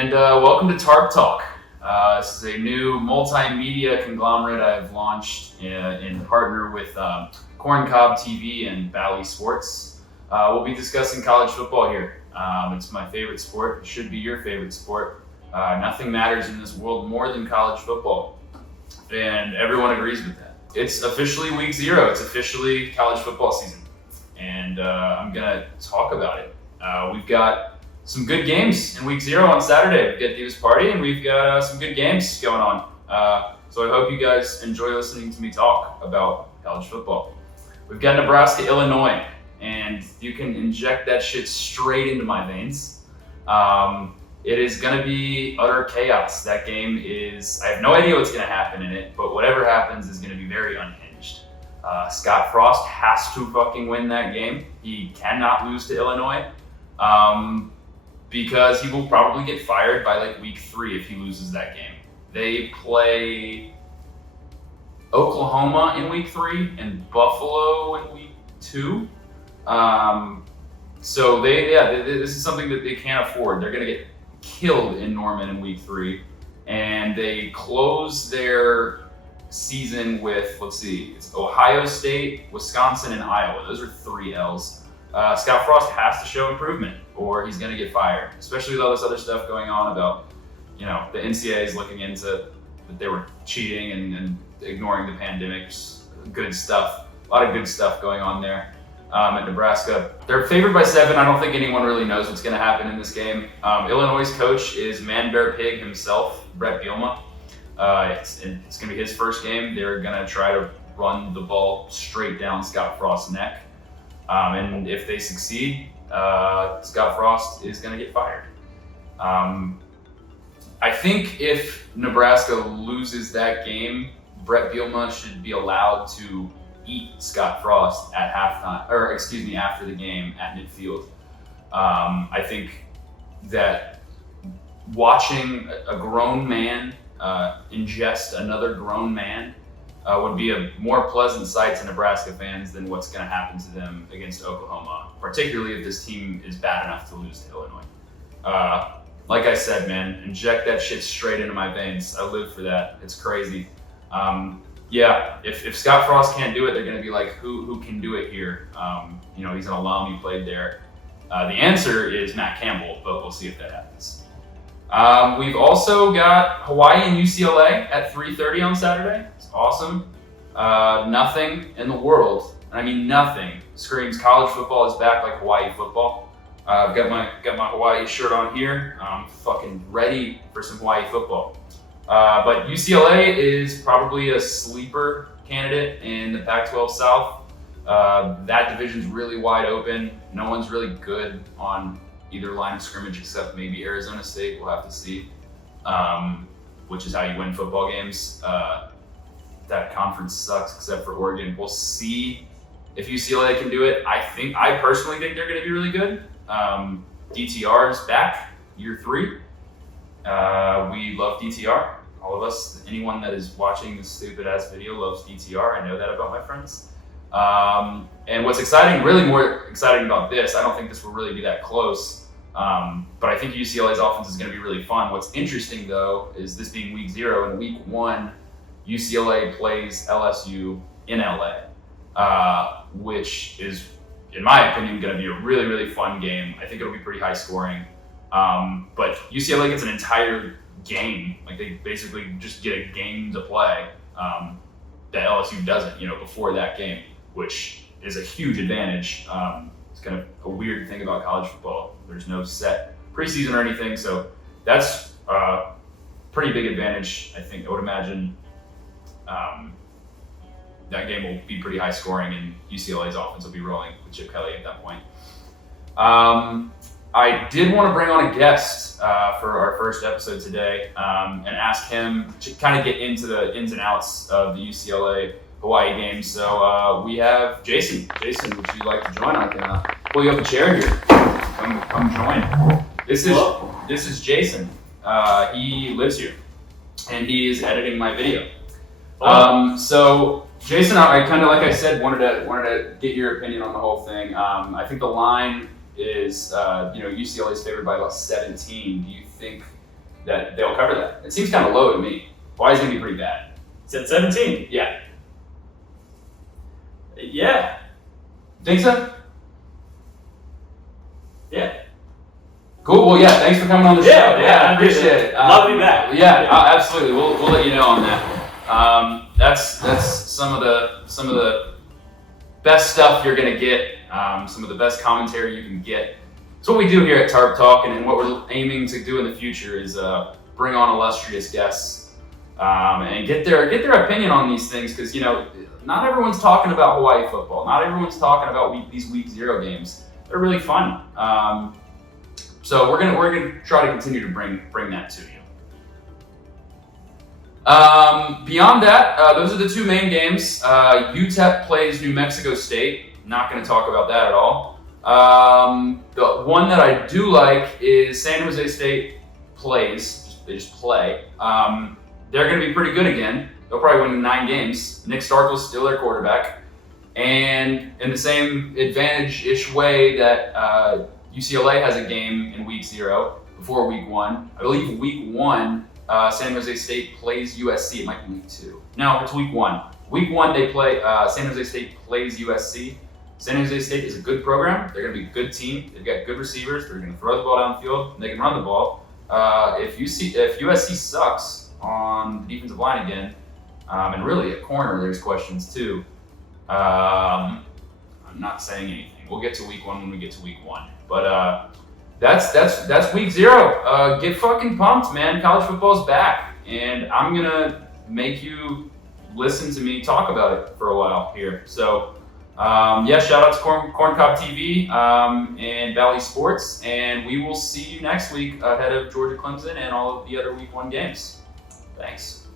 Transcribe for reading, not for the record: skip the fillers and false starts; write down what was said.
And welcome to TarpTalk. This is a new multimedia conglomerate I've launched in partner with Corncob TV and Bally Sports. We'll be discussing college football here. It's my favorite sport. It should be your favorite sport. Nothing matters in this world more than college football. And everyone agrees with that. It's officially week 0. It's officially college football season. And I'm going to talk about it. We've got some good games in week 0 on Saturday. We've got Divas Party and we've got some good games going on. So I hope you guys enjoy listening to me talk about college football. We've got Nebraska Illinois, and you can inject that shit straight into my veins. It is going to be utter chaos. That game is, I have no idea what's going to happen in it, but whatever happens is going to be very unhinged. Scott Frost has to fucking win that game. He cannot lose to Illinois. Because he will probably get fired by like week 3 if he loses that game. They play Oklahoma in week 3 and Buffalo in week 2. So this is something that they can't afford. They're gonna get killed in Norman in week 3, and they close their season with, it's Ohio State, Wisconsin, and Iowa. Those are 3 L's. Scott Frost has to show improvement or he's going to get fired, especially with all this other stuff going on about, the NCAA is looking into that they were cheating and ignoring the pandemic. Good stuff. A lot of good stuff going on there at Nebraska. They're favored by 7. I don't think anyone really knows what's going to happen in this game. Illinois' coach is Man Bear Pig himself, Bret Bielema. It's going to be his first game. They're going to try to run the ball straight down Scott Frost's neck. And if they succeed, Scott Frost is going to get fired. I think if Nebraska loses that game, Bret Bielema should be allowed to eat Scott Frost at halftime, after the game at midfield. I think that watching a grown man ingest another grown man would be a more pleasant sight to Nebraska fans than what's going to happen to them against Oklahoma, particularly if this team is bad enough to lose to Illinois. Like I said, man, inject that shit straight into my veins. I live for that. It's crazy. If Scott Frost can't do it, they're going to be like, who can do it here? He's an alum. He played there. The answer is Matt Campbell, but we'll see if that happens. We've also got Hawaii and UCLA at 3:30 on Saturday. It's awesome. Nothing in the world, and I mean nothing, screams college football is back like Hawaii football. I've got my Hawaii shirt on here. I'm fucking ready for some Hawaii football. But UCLA is probably a sleeper candidate in the Pac-12 South. That division's really wide open. No one's really good on either line of scrimmage except maybe Arizona State. We'll have to see, which is how you win football games. That conference sucks except for Oregon. We'll see if UCLA can do it. I personally think they're going to be really good. DTR is back, year 3. We love DTR. All of us, anyone that is watching this stupid ass video loves DTR. I know that about my friends. And what's really more exciting about this, I don't think this will really be that close, but I think UCLA's offense is going to be really fun. What's interesting though is this being week 0, and week 1, UCLA plays LSU in LA, which is, in my opinion, going to be a really, really fun game. I think it'll be pretty high scoring, but UCLA gets an entire game. Like they basically just get a game to play that LSU doesn't, before that game, which is a huge advantage. It's kind of a weird thing about college football. There's no set preseason or anything, so that's a pretty big advantage. I think I would imagine that game will be pretty high scoring, and UCLA's offense will be rolling with Chip Kelly at that point. I did want to bring on a guest for our first episode today and ask him to kind of get into the ins and outs of the UCLA Hawaii game. So we have Jason. Jason, would you like to join? I can pull you up a chair here. Come join. This is Jason. He lives here, and he is editing my video. So Jason, I kind of, like I said, wanted to get your opinion on the whole thing. I think the line is, UCLA is favored by about 17. Do you think that they'll cover that. It seems kind of low to me. Hawaii's going to be pretty bad. It's at 17. Yeah. Yeah. Think so? Yeah. Cool. Well, yeah. Thanks for coming on the show. Yeah, Appreciate it. Love to be back. Yeah, absolutely. We'll let you know on that. That's some of the best stuff you're gonna get. Some of the best commentary you can get. It's what we do here at TarpTalk, and what we're aiming to do in the future is bring on illustrious guests and get their opinion on these things, because not everyone's talking about Hawaii football. Not everyone's talking about these week 0 games. They're really fun. So we're gonna try to continue to bring that to you. Beyond that, those are the 2 main games. UTEP plays New Mexico State. Not going to talk about that at all. The one that I do like is San Jose State plays. They just play. They're going to be pretty good again. They'll probably win 9 games. Nick Starkel's still their quarterback. And in the same advantage-ish way that UCLA has a game in week 0 before week 1, I believe week 1, San Jose State plays USC. It might be week 2. No, it's week 1. Week 1, they play. San Jose State plays USC. San Jose State is a good program. They're going to be a good team. They've got good receivers. They're going to throw the ball downfield, and they can run the ball. If USC sucks on the defensive line again, and really at corner, there's questions too. I'm not saying anything. We'll get to week 1 when we get to week 1. But that's week 0. Get fucking pumped, man. College football's back, and I'm gonna make you listen to me talk about it for a while here. So, shout out to Corn Cob TV and Valley Sports, and we will see you next week ahead of Georgia Clemson and all of the other week 1 games. Thanks.